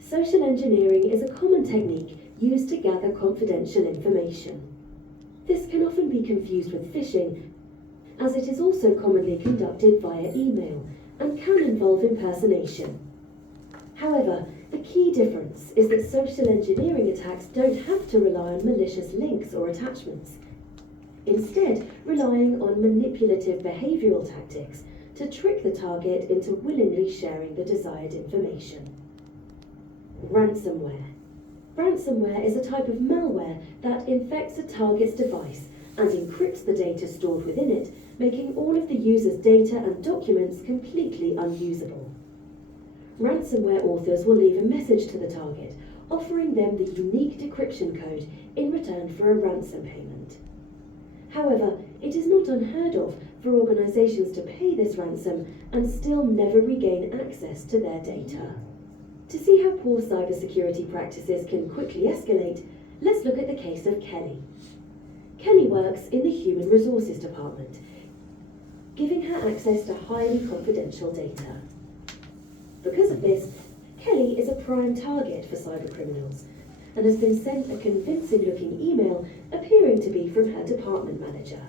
Social engineering is a common technique used to gather confidential information. This can often be confused with phishing, as it is also commonly conducted via email and can involve impersonation. However, the key difference is that social engineering attacks don't have to rely on malicious links or attachments, instead relying on manipulative behavioral tactics to trick the target into willingly sharing the desired information. Ransomware. Ransomware is a type of malware that infects a target's device and encrypts the data stored within it, making all of the user's data and documents completely unusable. Ransomware authors will leave a message to the target, offering them the unique decryption code in return for a ransom payment. However, it is not unheard of for organizations to pay this ransom and still never regain access to their data. To see how poor cybersecurity practices can quickly escalate, let's look at the case of Kelly. Kelly works in the Human Resources Department, giving her access to highly confidential data. Because of this, Kelly is a prime target for cybercriminals and has been sent a convincing-looking email appearing to be from her department manager.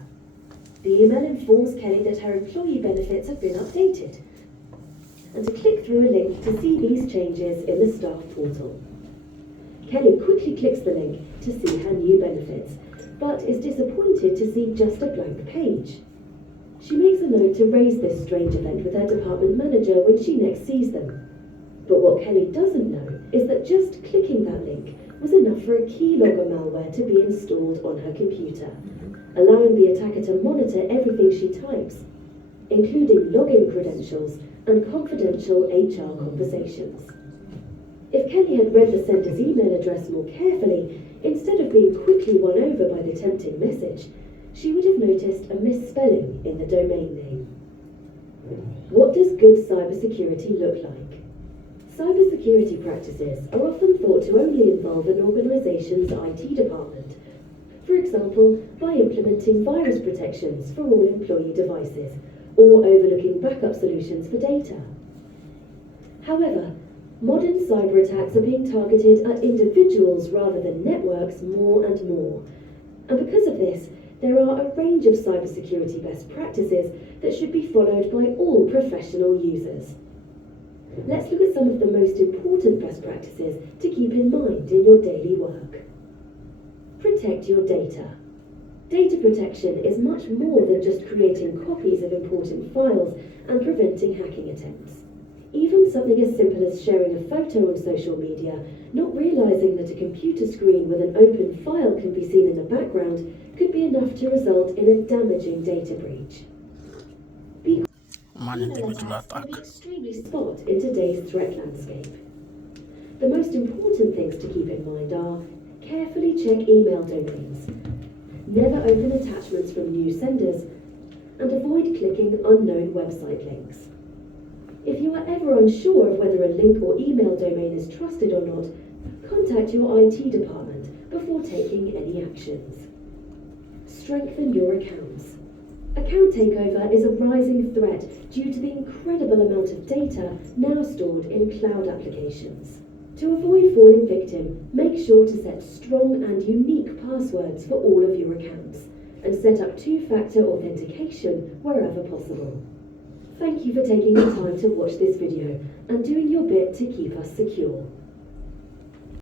The email informs Kelly that her employee benefits have been updated, and to click through a link to see these changes in the staff portal. Kelly quickly clicks the link to see her new benefits, but is disappointed to see just a blank page. She makes a note to raise this strange event with her department manager when she next sees them. But what Kelly doesn't know is that just clicking that link was enough for a keylogger malware to be installed on her computer, allowing the attacker to monitor everything she types, including login credentials and confidential HR conversations. If Kelly had read the sender's email address more carefully, instead of being quickly won over by the tempting message, she would have noticed a misspelling in the domain name. What does good cybersecurity look like? Cybersecurity practices are often thought to only involve an organization's IT department, for example, by implementing virus protections for all employee devices, or overlooking backup solutions for data. However, modern cyber attacks are being targeted at individuals rather than networks more and more. And because of this, there are a range of cybersecurity best practices that should be followed by all professional users. Let's look at some of the most important best practices to keep in mind in your daily work. Protect your data. Data protection is much more than just creating copies of important files and preventing hacking attempts. Even something as simple as sharing a photo on social media, not realizing that a computer screen with an open file can be seen in the background, could be enough to result in a damaging data breach. Email attacks can be extremely spot in today's threat landscape. The most important things to keep in mind are: carefully check email domains, never open attachments from new senders, and avoid clicking unknown website links. If you are ever unsure of whether a link or email domain is trusted or not, contact your IT department before taking any actions. Strengthen your accounts. Account takeover is a rising threat due to the incredible amount of data now stored in cloud applications. To avoid falling victim, make sure to set strong and unique passwords for all of your accounts, and set up two-factor authentication wherever possible. Thank you for taking the time to watch this video and doing your bit to keep us secure.